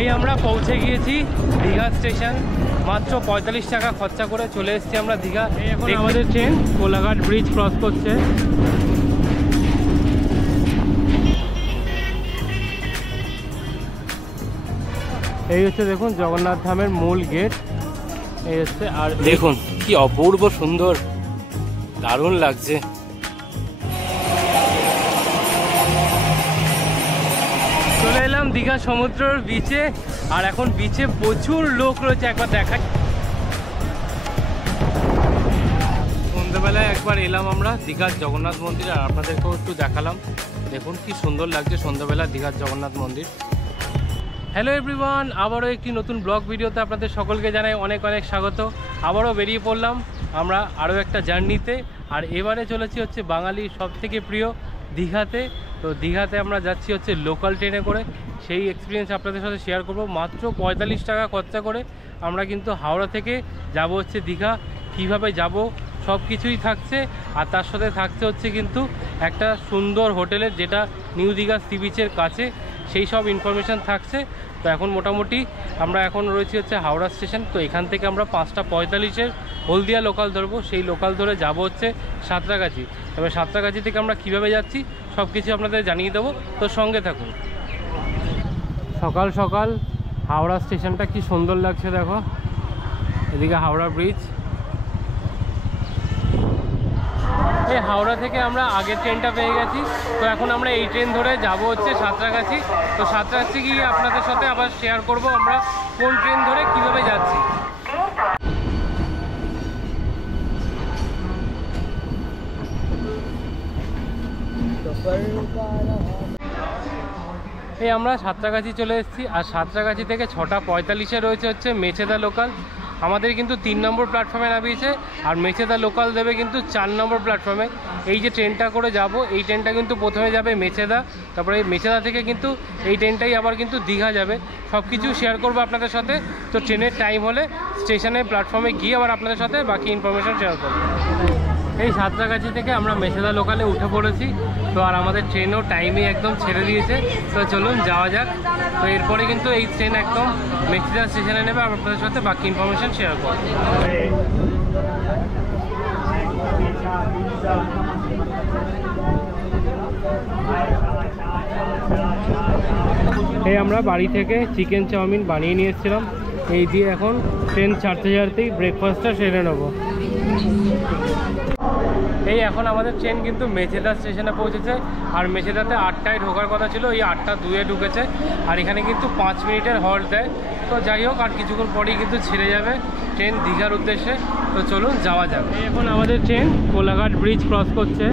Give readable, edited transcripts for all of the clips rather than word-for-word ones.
এই আমরা পৌঁছে গিয়েছি দীঘা স্টেশন। মাত্র 45 টাকা খরচা করে চলে এসেছি আমরা দীঘা। এখন আমাদের ট্রেন কোলাঘাট ব্রিজ ক্রস করছে। এই হচ্ছে দেখুন জগন্নাথ ধামের মূল গেট, এই হচ্ছে। আর দেখুন কি অপূর্ব সুন্দর, দারুণ লাগছে। চলে এলাম দীঘা সমুদ্রের বিচে, আর এখন বিচে প্রচুর লোক রয়েছে। একবার দেখা, সন্ধ্যেবেলায় একবার এলাম আমরা দীঘার জগন্নাথ মন্দির, আর আপনাদেরকেও একটু দেখালাম। দেখুন কি সুন্দর লাগছে সন্ধ্যাবেলা দীঘার জগন্নাথ মন্দির। হ্যালো এভরিওয়ান, আবারও একটি নতুন ব্লগ ভিডিওতে আপনাদের সকলকে জানাই অনেক অনেক স্বাগত। আবারও বেরিয়ে পড়লাম আমরা আরও একটা জার্নিতে, আর এবারে চলেছি হচ্ছে বাঙালির সবথেকে প্রিয় দীঘাতে। তো দীঘাতে আমরা যাচ্ছি হচ্ছে লোকাল ট্রেনে করে, সেই এক্সপিরিয়েন্স আপনাদের সাথে শেয়ার করব। মাত্র 45 টাকা খরচা করে আমরা কিন্তু হাওড়া থেকে যাব হচ্ছে দীঘা। কিভাবে যাব সব কিছুই থাকছে, আর তার সাথে থাকছে হচ্ছে কিন্তু একটা সুন্দর হোটেলের, যেটা নিউ দীঘা সি বিচের কাছে, সেই সব ইনফরমেশান থাকছে। তো এখন মোটামুটি আমরা এখন রয়েছি হচ্ছে হাওড়া স্টেশন। তো এখান থেকে আমরা 5টা 45-এর হলদিয়া লোকাল ধরবো, সেই লোকাল ধরে যাব হচ্ছে সাঁতরাগাছি। তবে সাঁতরাগাছি থেকে আমরা কিভাবে যাচ্ছি সব কিছু আপনাদের জানিয়ে দেবো, তো সঙ্গে থাকুন। সকাল সকাল হাওড়া স্টেশনটা কি সুন্দর লাগছে দেখো, এদিকে হাওড়া ব্রিজ। এই হাওড়া থেকে আমরা আগের ট্রেনটা পেয়ে গেছি, তো এখন আমরা এই ট্রেন ধরে যাব হচ্ছে সাঁতরাগাছি। তো সাঁতরাগাছি গিয়ে আপনাদের সাথে আবার শেয়ার করব আমরা কোন ট্রেন ধরে কিভাবে যাচ্ছি। এই আমরা সাঁতরাগাছি চলে এসেছি, আর সাঁতরাগাছি থেকে 6টা 45-এ রয়েছে হচ্ছে মেচেদা লোকাল। আমাদের কিন্তু 3 নম্বর প্ল্যাটফর্মে নামিয়েছে, আর মেচেদা লোকাল দেবে কিন্তু 4 নম্বর প্ল্যাটফর্মে। এই যে ট্রেনটা করে যাব, এই ট্রেনটা কিন্তু প্রথমে যাবে মেচেদা, তারপরে এই মেচেদা থেকে কিন্তু এই ট্রেনটাই আবার কিন্তু দীঘা যাবে। সব কিছু শেয়ার করবো আপনাদের সাথে। তো ট্রেনের টাইম হলে স্টেশনে প্ল্যাটফর্মে গিয়ে আবার আপনাদের সাথে বাকি ইনফরমেশান শেয়ার করবো। এই সাঁতরাগাছি থেকে আমরা মেচেদা লোকালে উঠে পড়েছি। তো আর আমাদের ট্রেনও টাইমে একদম ছেড়ে দিয়েছে, তো চলুন যাওয়া যাক। তো এরপরে কিন্তু এই ট্রেন একদম মেচেদা স্টেশনে নেবে, আর আপনাদের সাথে বাকি ইনফরমেশান শেয়ার করব। এই আমরা বাড়ি থেকে চিকেন চাউমিন বানিয়ে নিয়ে এসেছিলাম, এই দিয়ে এখন ট্রেন ছাড়তে ছাড়তেই ব্রেকফাস্টটা সেরে নেবো। এই এখন আমাদের ট্রেন কিন্তু মেচেদা স্টেশনে পৌঁছেছে, আর মেচেদাতে 8টায় ঢোকার কথা ছিল, এই 8টা 2-এ ঢুকেছে। আর এখানে কিন্তু 5 মিনিটের হল্ট দেয়। তো যাই হোক, আর কিছুক্ষণ পরেই কিন্তু ছেড়ে যাবে ট্রেন দীঘার উদ্দেশ্যে। তো চলুন যাওয়া যাক। এখন আমাদের ট্রেন কোলাঘাট ব্রিজ ক্রস করছে।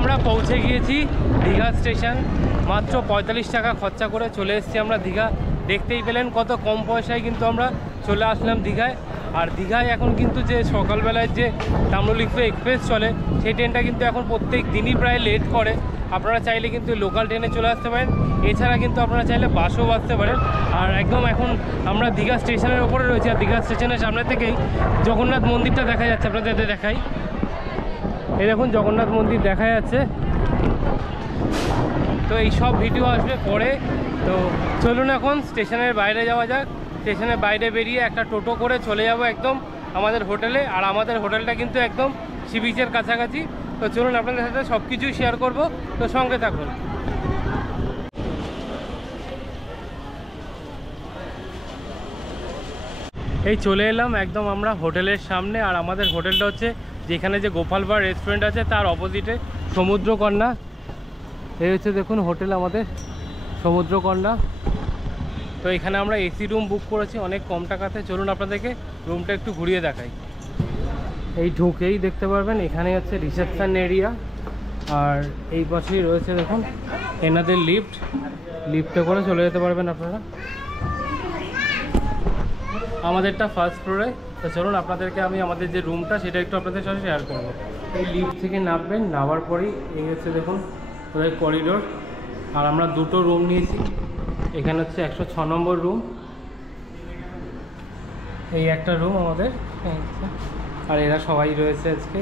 আমরা পৌঁছে গিয়েছি দীঘা স্টেশন। মাত্র 45 টাকা খরচা করে চলে এসেছি আমরা দীঘা। দেখতেই পেলেন কত কম পয়সায় কিন্তু আমরা চলে আসলাম দীঘায়। আর দীঘায় এখন কিন্তু যে সকালবেলায় যে তাম্রলিপ্ত এক্সপ্রেস চলে, সেই ট্রেনটা কিন্তু এখন প্রত্যেক দিনই প্রায় লেট করে। আপনারা চাইলে কিন্তু লোকাল ট্রেনে চলে আসতে পারেন, এছাড়া কিন্তু আপনারা চাইলে বাসও আসতে পারেন। আর একদম এখন আমরা দীঘা স্টেশনের ওপরে রয়েছি, আর দীঘা স্টেশনের সামনে থেকেই জগন্নাথ মন্দিরটা দেখা যাচ্ছে, আপনাদের দেখাই। এই দেখুন জগন্নাথ মন্দির দেখা যাচ্ছে। তো এই সব ভিডিও আসবে পরে। তো চলুন এখন স্টেশনের বাইরে যাওয়া যাক। স্টেশনের বাইরে বেরিয়ে একটা টোটো করে চলে যাব একদম আমাদের হোটেলে, আর আমাদের হোটেলটা কিন্তু একদম সি বিচের কাছাকাছি। তো চলুন আপনাদের সাথে সব কিছুই শেয়ার করব, তো সঙ্গে থাকুন। এই চলে এলাম একদম আমরা হোটেলের সামনে, আর আমাদের হোটেলটা হচ্ছে যেখানে যে গোপাল ভাঁড় রেস্টুরেন্ট আছে তার অপোজিটে সমুদ্রকন্যা। এই হচ্ছে দেখুন হোটেল আমাদের সমুদ্রকন্যা। তো এখানে আমরা এসি রুম বুক করেছি অনেক কম টাকাতে। চলুন আপনাদেরকে রুমটা একটু ঘুরিয়ে দেখাই। এই ঢুকেই দেখতে পারবেন এখানে হচ্ছে রিসেপশন এরিয়া, আর এই পাশেই রয়েছে দেখুন এনাদের লিফটে করে চলে যেতে পারবেন আপনারা। আমাদেরটা ফার্স্ট ফ্লোরে। তো চলুন আপনাদেরকে আমি আমাদের যে রুমটা সেটা একটু আপনাদের সাথে শেয়ার করবো। এই লিফট থেকে নামবেন, নামার পরেই এই হচ্ছে দেখুন ওদের করিডোর। আর আমরা দুটো রুম নিয়েছি, এখানে হচ্ছে 106 নম্বর রুম, এই একটা রুম আমাদের, আর এরা সবাই রয়েছে আজকে।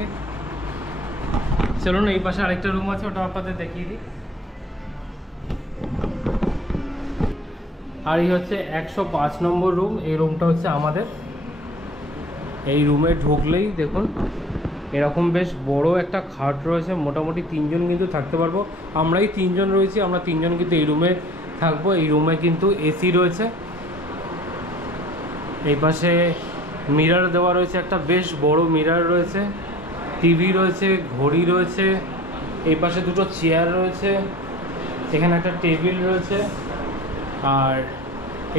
চলুন এই পাশে আরেকটা রুম আছে, ওটা আপনাদের দেখিয়ে দিই। আর এই হচ্ছে 105 নম্বর রুম। এই রুমটা হচ্ছে আমাদের। এই রুমে ঢুকলেই দেখুন এরকম বেশ বড় একটা খাট রয়েছে, মোটামুটি 3 জন কিন্তু থাকতে পারবো। আমরাই 3 জন রয়েছি, আমরা 3 জন কিন্তু এই রুমে থাকবো। এই রুমে কিন্তু এসি রয়েছে, এই পাশে মিরর দেওয়া রয়েছে, একটা বেশ বড় মিরর রয়েছে, টিভি রয়েছে, ঘড়ি রয়েছে, এই পাশে দুটো চেয়ার রয়েছে, এখানে একটা টেবিল রয়েছে, আর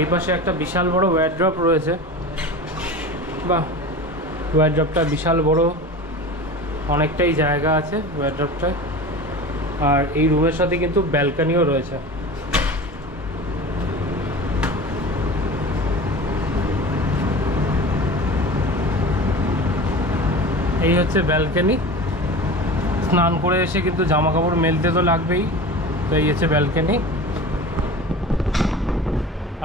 এই পাশে একটা বিশাল বড় ওয়ারড্রপ রয়েছে। বাহ, ওয়ারড্রপটা বিশাল বড়, অনেকটাই জায়গা আছে ওয়ারড্রপটায়। আর এই রুমের সাথে কিন্তু ব্যালকনিও রয়েছে। এই হচ্ছে ব্যালকনি। স্নান করে এসে কিন্তু জামা কাপড় মেলতে তো লাগবেই, তো এই হচ্ছে ব্যালকনি।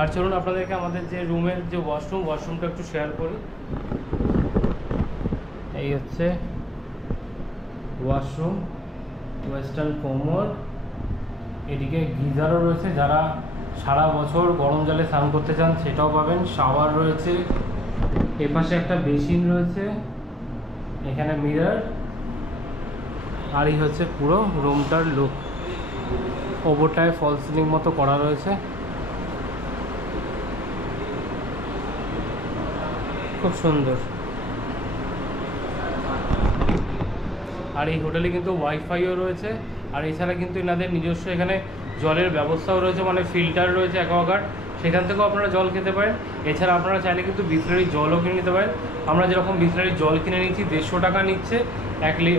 আর চলুন আপনাদেরকে আমাদের যে রুমের যে ওয়াশরুমটা একটু শেয়ার করি। এই হচ্ছে ওয়াশরুম, ওয়েস্টার্ন কোমোড, এদিকে গিজারও রয়েছে, যারা সারা বছর গরম জলে স্নান করতে চান সেটাও পাবেন। শাওয়ার রয়েছে, এপাশে একটা বেসিন রয়েছে, এখানে মিরর। আর এই হচ্ছে পুরো রুমটার লুক। ওপরটায় ফল সিলিং মতো করা রয়েছে, খুব সুন্দর। আর এই হোটেলে কিন্তু ওয়াইফাইও রয়েছে, আর এছাড়া কিন্তু এনাদের নিজস্ব এখানে জলের ব্যবস্থাও রয়েছে, মানে ফিল্টার রয়েছে অ্যাকোয়াগার্ড, সেখান থেকেও আপনারা জল খেতে পারেন। এছাড়া আপনারা চাইলে কিন্তু বিসলারি জলও কিনে নিতে পারেন। আমরা যেরকম বিসলারি জল কিনে নিচ্ছি 150 টাকা নিচ্ছে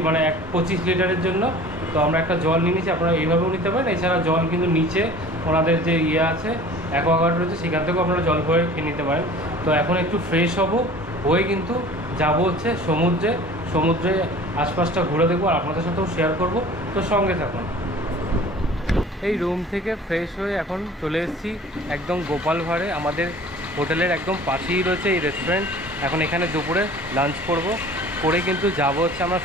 মানে 25 লিটারের জন্য, তো আমরা একটা জল নিয়ে নিচ্ছি, আপনারা এইভাবেও নিতে পারেন। এছাড়া জল কিন্তু নিচে ওনাদের যে আছে অ্যাকোয়াগার্ড রয়েছে, সেখান থেকেও আপনারা জল ভরে খেয়ে নিতে পারেন। তো এখন একটু ফ্রেশ হয়ে কিন্তু যাব হচ্ছে সমুদ্রে আশপাশটা ঘুরে দেখবো, আর আপনাদের সাথেও শেয়ার করব, তো সঙ্গে থাকুন। এই রুম থেকে ফ্রেশ হয়ে এখন চলে এসেছি একদম গোপাল ভাঁড়ে। আমাদের হোটেলের একদম পাশেই রয়েছে এই রেস্টুরেন্ট। এখন এখানে দুপুরে লাঞ্চ করে কিন্তু যাব হচ্ছে আমরা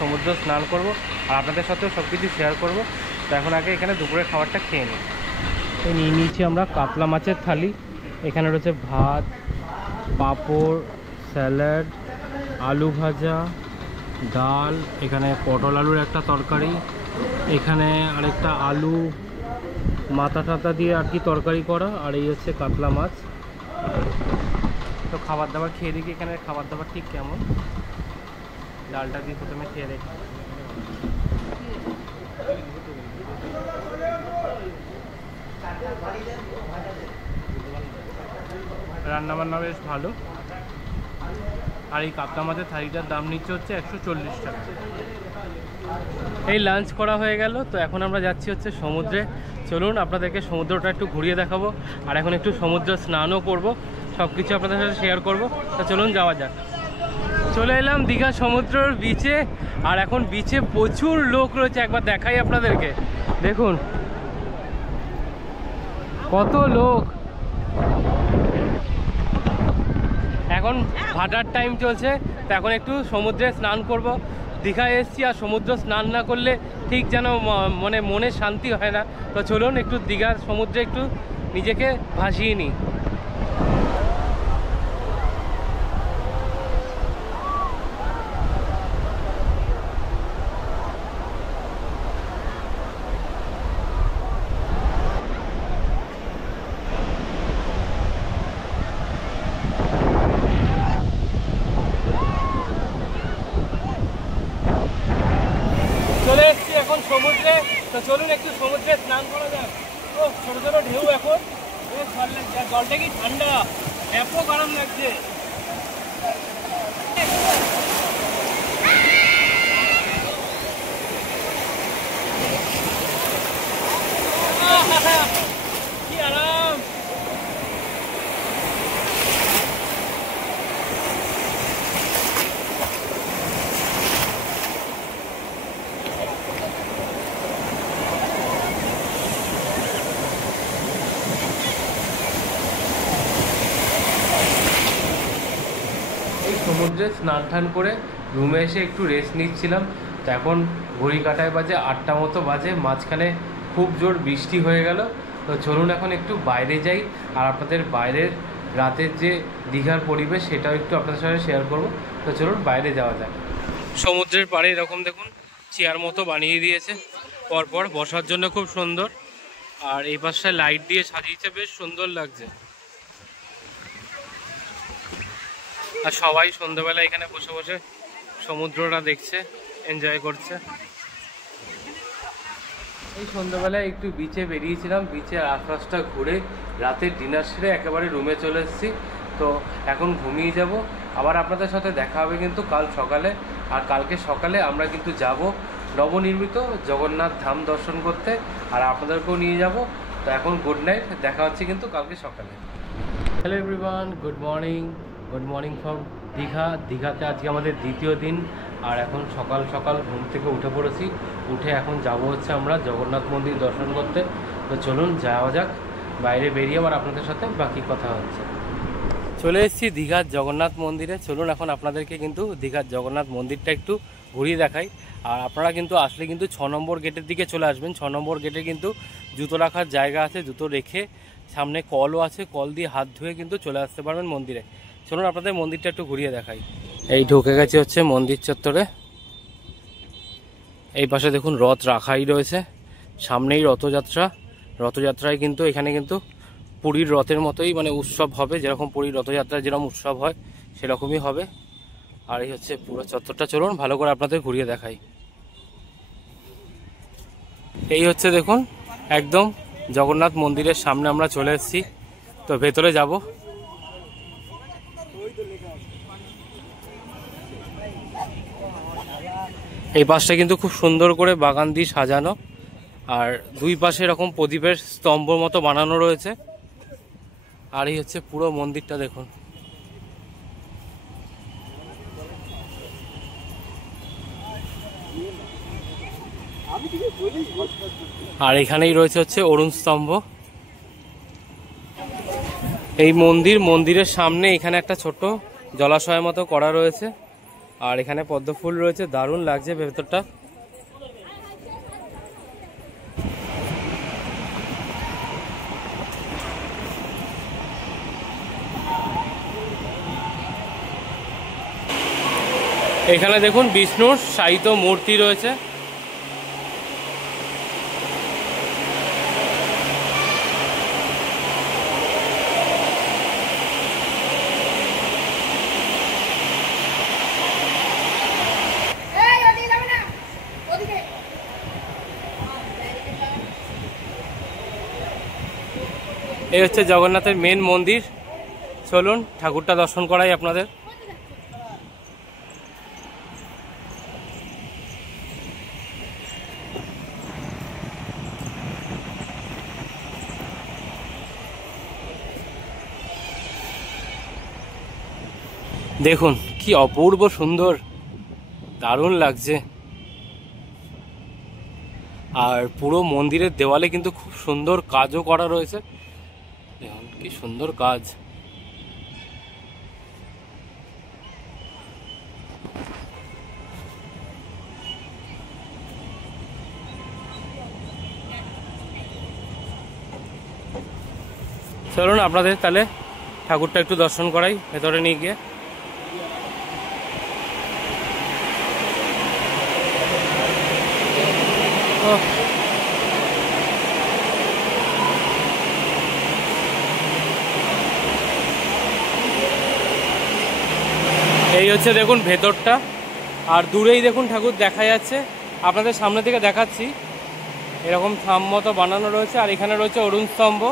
সমুদ্র স্নান করব, আর আপনাদের সাথেও সব কিছু শেয়ার করব। তো এখন আগে এখানে দুপুরের খাবারটা খেয়ে নিই। তো নিয়ে নিয়েছি আমরা কাতলা মাছের থালি। এখানে রয়েছে ভাত, পাঁপড়, স্যালাড, আলু ভাজা, ডাল, এখানে পটল আলুর একটা তরকারি, এখানে আরেকটা আলু মাথা টাতা দিয়ে আর কি তরকারি করা, আর এই হচ্ছে কাতলা মাছ। তো খাবার দাবার খেয়ে দেখি এখানে খাবার দাবার ঠিক কেমন। ডালটা দিয়ে প্রথমে খেয়ে দেখি। রান্নাবান্না বেশ ভালো। আর এই কাতলা মাছের থালিটার দাম নিচ্ছে হচ্ছে 140 টাকা। এই লাঞ্চ করা হয়ে গেল, তো এখন আমরা যাচ্ছি হচ্ছে সমুদ্রে। চলুন আপনাদেরকে সমুদ্রটা একটু ঘুরিয়ে দেখাবো, আর এখন একটু সমুদ্র স্নানও করব, সব কিছু আপনাদের সাথে শেয়ার করব। তো চলুন যাওয়া যাক। চলে এলাম দীঘা সমুদ্রের বিচে, আর এখন বিচে প্রচুর লোক রয়েছে। একবার দেখাই আপনাদেরকে, দেখুন কত লোক। এখন ভাটার টাইম চলছে, তো এখন একটু সমুদ্রে স্নান করব। দীঘায় এসছি আর সমুদ্র স্নান না করলে ঠিক যেন মনে শান্তি হয় না। তো চলুন একটু দীঘার সমুদ্রে একটু নিজেকে ভাসিয়ে নিই। চলে এসছি এখন সমুদ্রে, তো চলুন একটু সমুদ্রে স্নান করা যাক। ও ছোট ছোট ঢেউ, এখন বেশ ভালো লাগছে। জলটা কি ঠান্ডা, এত গরম লাগছে। কি আরাম। সমুদ্রে স্নান টান করে রুমে এসে একটু রেস্ট নিচ্ছিলাম। তো এখন ঘড়ি কাটায় বাজে 8টা মতো বাজে, মাঝখানে খুব জোর বৃষ্টি হয়ে গেল। তো চলুন এখন একটু বাইরে যাই, আর আপনাদের বাইরের রাতের যে দীঘার পরিবেশ সেটাও একটু আপনাদের সাথে শেয়ার করব। তো চলুন বাইরে যাওয়া যাক। সমুদ্রের পাড়ে এরকম দেখুন চেয়ার মতো বানিয়ে দিয়েছে পরপর বসার জন্য, খুব সুন্দর। আর এই পাশটায় লাইট দিয়ে সাজিয়েছে, বেশ সুন্দর লাগছে। আর সবাই সন্ধ্যাবেলা এখানে বসে বসে সমুদ্রটা দেখছে, এনজয় করছে। এই সন্ধ্যাবেলায় একটু বিচে বেরিয়েছিলাম, বিচের আশপাশটা ঘুরে রাতের ডিনার সেরে একেবারে রুমে চলে এসেছি। তো এখন ঘুমিয়ে যাব, আবার আপনাদের সাথে দেখা হবে কিন্তু কাল সকালে। আর কালকে সকালে আমরা কিন্তু যাব নবনির্মিত জগন্নাথ ধাম দর্শন করতে, আর আপনাদেরকেও নিয়ে যাব। তো এখন গুড নাইট, দেখা হচ্ছে কিন্তু কালকে সকালে। Hello everyone, good morning from দীঘাতে আজকে আমাদের দ্বিতীয় দিন। আর এখন সকাল সকাল ঘুম থেকে উঠে পড়েছি, উঠে এখন যাব হচ্ছে আমরা জগন্নাথ মন্দির দর্শন করতে। তো চলুন যাওয়া যাক, বাইরে বেরিয়ে আবার আপনাদের সাথে বাকি কথা হচ্ছে। চলে এসেছি দীঘার জগন্নাথ মন্দিরে। চলুন এখন আপনাদেরকে কিন্তু দীঘার জগন্নাথ মন্দিরটা একটু ঘুরিয়ে দেখাই। আর আপনারা কিন্তু আসলে কিন্তু 6 নম্বর গেটের দিকে চলে আসবেন। 6 নম্বর গেটে কিন্তু জুতো রাখার জায়গা আছে, জুতো রেখে সামনে কলও আছে, কল দিয়ে হাত ধুয়ে কিন্তু চলে আসতে পারবেন মন্দিরে। চলুন আপনাদের মন্দিরটা একটু ঘুরিয়ে দেখাই। এই ঢুকে গেছে হচ্ছে মন্দির চত্বরে। এই পাশে দেখুন রথ রাখাই রয়েছে, সামনেই রথযাত্রায় কিন্তু এখানে কিন্তু পুরীর রথের মতোই মানে উৎসব হবে, যেরকম পুরীর রথযাত্রায় যেরকম উৎসব হয় সেরকমই হবে। আর এই হচ্ছে পুরো চত্বরটা, চলুন ভালো করে আপনাদের ঘুরিয়ে দেখাই। এই হচ্ছে দেখুন একদম জগন্নাথ মন্দিরের সামনে আমরা চলে এসেছি। তো ভেতরে যাব। এই পাশটা কিন্তু খুব সুন্দর করে বাগান দিয়ে সাজানো, আর দুই পাশে এরকম প্রদীপের স্তম্ভ মতো বানানো রয়েছে। আর এই হচ্ছে পুরো মন্দিরটা দেখুন। আর এখানেই রয়েছে হচ্ছে অরুণ স্তম্ভ। এই মন্দিরের সামনে এখানে একটা ছোট জলাশয়ের মতো করা রয়েছে, আর এখানে পদ্ম ফুল রয়েছে, দারুণ লাগছে ভেতরটা। এখানে দেখুন বিষ্ণুর শায়িত মূর্তি রয়েছে। এই হচ্ছে জগন্নাথের মেন মন্দির। চলুন ঠাকুরটা দর্শন করাই আপনাদের। দেখুন কি অপূর্ব সুন্দর, দারুণ লাগছে। আর পুরো মন্দিরের দেওয়ালে কিন্তু খুব সুন্দর কাজও করা রয়েছে, দেখুন কি সুন্দর কাজ। চলুন আপনাদের তাহলে ঠাকুরটা একটু দর্শন করাই ভেতরে নিয়ে গিয়ে। এই হচ্ছে দেখুন ভেতরটা, আর দূরেই দেখুন ঠাকুর দেখা যাচ্ছে, আপনাদের সামনে থেকে দেখাচ্ছি। এরকম থাম মতো বানানো রয়েছে, আর এখানে রয়েছে অরুণ স্তম্ভ।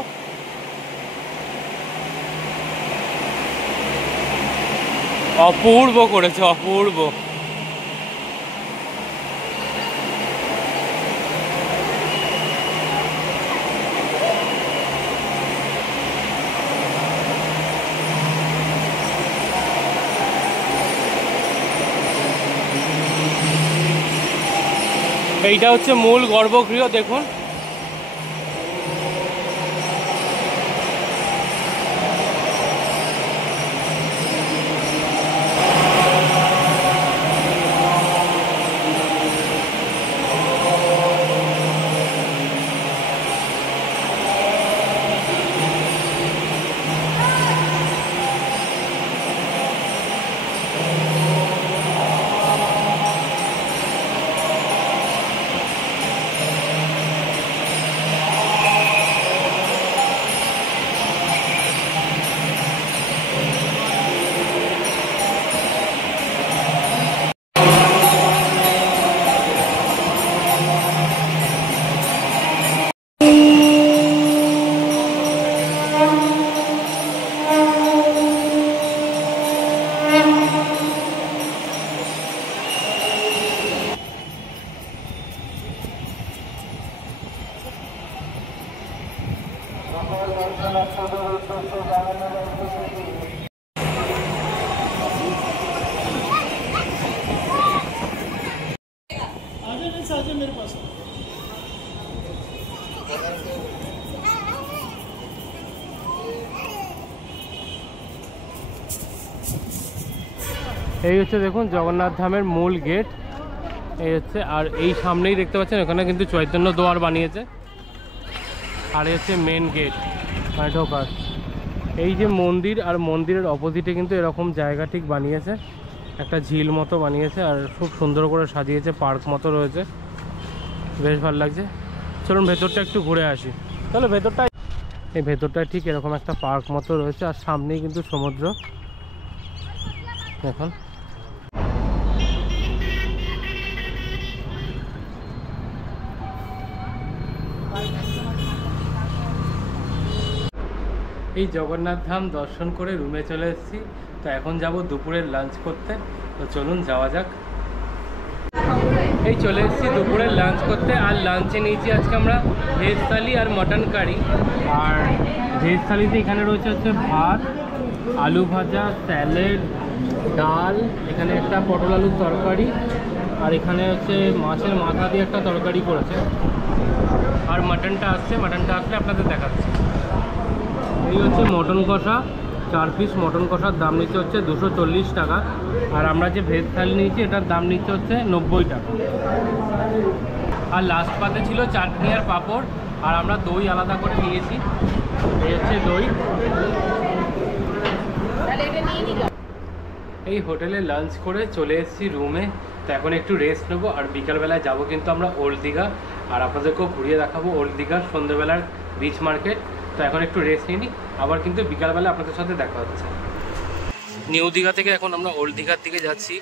অপূর্ব করেছে, অপূর্ব। এইটা হচ্ছে মূল গর্ভগৃহ দেখুন। मेरे पास এই হচ্ছে দেখুন জগন্নাথ ধামের মূল গেট এই হচ্ছে। আর এই সামনেই দেখতে পাচ্ছেন এখানে কিন্তু চৈতন্য দুয়ার বানিয়েছে। আর এই হচ্ছে মেন গেট মানে ঢোকার। এই যে মন্দির আর মন্দিরের অপোজিটে কিন্তু এরকম জায়গা ঠিক বানিয়েছে, একটা ঝিল মতো বানিয়েছে আর খুব সুন্দর করে সাজিয়েছে, পার্ক মতো রয়েছে, বেশ ভালো লাগছে। চলুন ভেতরটা একটু ঘুরে আসি। তাহলে ভেতরটায় এই ভেতরটায় ঠিক এরকম একটা পার্ক মতো রয়েছে আর সামনেই কিন্তু সমুদ্র। এখন এই জগন্নাথ ধাম দর্শন করে রুমে চলে এসেছি। তো এখন যাব দুপুরের লাঞ্চ করতে। তো চলুন যাওয়া যাক। এই চলে এসেছি দুপুরের লাঞ্চ করতে। আর লাঞ্চে নিয়েছি আজকে আমরা ভেজ থালি আর মটন কারি। আর ভেজ থালিতে এখানে রয়েছে হচ্ছে ভাত, আলু ভাজা, স্যালাড, ডাল, এখানে একটা পটল আলুর তরকারি, আর এখানে হচ্ছে মাছের মাথা দিয়ে একটা তরকারি করেছে। আর মাটনটা আসছে, মাটনটা আসলে আপনাদের দেখাচ্ছি। এই হচ্ছে মটন কষা, 4 পিস মটন কষার দাম নিচ্ছে হচ্ছে 240 টাকা। আর আমরা যে ভেজ থালি নিয়েছি এটার দাম নিচ্ছে হচ্ছে 90 টাকা। আর লাস্ট পাতে ছিল চাটনি আর পাঁপড়। আর আমরা দই আলাদা করে নিয়েছি। এই হচ্ছে দই। এই হোটেলে লাঞ্চ করে চলে এসেছি রুমে। তো এখন একটু রেস্ট নেবো আর বিকালবেলায় যাব কিন্তু আমরা ওল্ড দীঘা। আর আপনাদেরকেও ঘুরিয়ে দেখাবো ওল্ড দীঘার সন্ধ্যেবেলার বিচ মার্কেট। তো এখন একটু রেস্ট নিই, আবার কিন্তু বিকালবেলা আপনাদের সাথে দেখা হচ্ছে। নিউ দীঘা থেকে এখন আমরা ওল্ড দীঘার দিকে যাচ্ছি।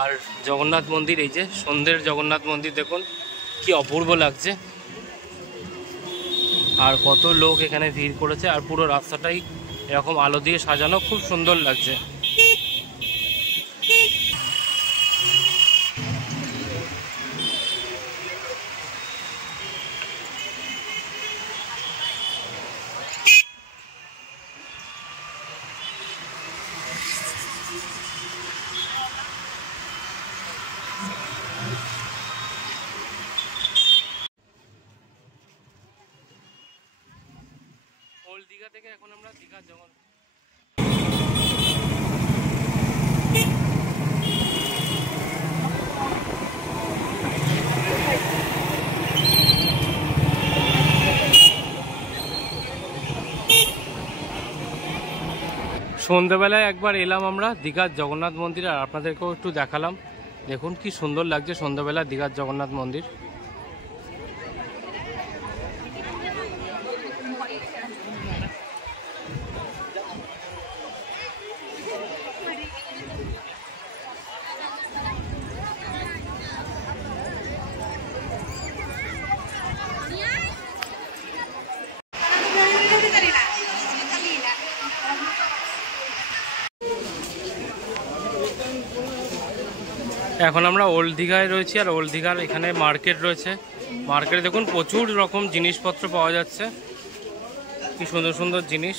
আর জগন্নাথ মন্দির, এই যে সন্ধ্যের জগন্নাথ মন্দির দেখুন কি অপূর্ব লাগছে। আর কত লোক এখানে ভিড় করেছে। আর পুরো রাস্তাটাই এরকম আলো দিয়ে সাজানো, খুব সুন্দর লাগছে। ওল্ড দীঘা থেকে এখন আমরা দীঘার জগন্নাথ সন্ধ্যেবেলায় একবার এলাম আমরা দীঘার জগন্নাথ মন্দির। আর আপনাদেরকেও একটু দেখালাম। দেখুন কি সুন্দর লাগছে সন্ধ্যাবেলা দীঘার জগন্নাথ মন্দির। এখন আমরা ওল্ড দীঘায় রয়েছি। আর ওল্ড দীঘার এখানে মার্কেট রয়েছে। মার্কেটে দেখুন প্রচুর রকম জিনিসপত্র পাওয়া যাচ্ছে, কি সুন্দর সুন্দর জিনিস।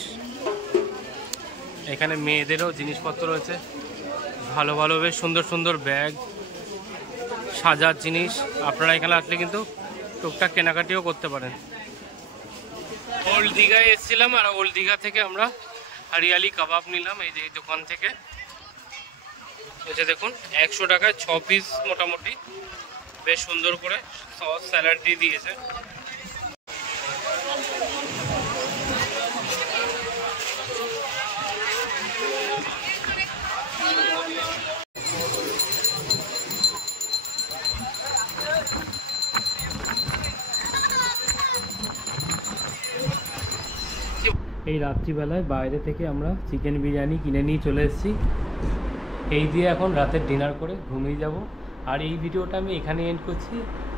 এখানে মেয়েদেরও জিনিসপত্র রয়েছে, ভালো ভালো বেশ সুন্দর সুন্দর ব্যাগ, সাজার জিনিস। আপনারা এখানে আসলে কিন্তু টুকটাক কেনাকাটিও করতে পারেন। ওল্ড দীঘায় এসেছিলাম আর ওল্ড দীঘা থেকে আমরা হরিয়ালি কাবাব নিলাম এই যে দোকান থেকে। এটা দেখুন 100 টাকায় 6 পিস মোটামুটি, বেশ সুন্দর করে সস স্যালাড দিয়ে দিয়েছে। এই রাত্রিবেলায় বাইরে থেকে আমরা চিকেন বিরিয়ানি কিনে নিয়ে চলে এসেছি। এই দিয়ে এখন রাতের ডিনার করে ঘুমিয়ে যাব। আর এই ভিডিওটা আমি এখানে এন্ড করছি।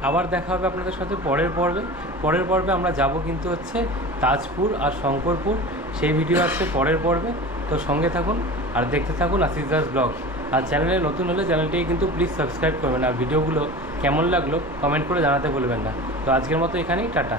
আবার দেখা হবে আপনাদের সাথে পরের পর্বে আমরা যাব কিন্তু হচ্ছে তাজপুর আর শঙ্করপুর। সেই ভিডিও আসছে পরের পর্বে। তো সঙ্গে থাকুন আর দেখতে থাকুন আশিস দাস ব্লগ। আর চ্যানেলে নতুন হলে চ্যানেলটিকে কিন্তু প্লিজ সাবস্ক্রাইব করবেন। আর ভিডিওগুলো কেমন লাগলো কমেন্ট করে জানাতে ভুলবেন না। তো আজকের মতো এখানেই টাটা।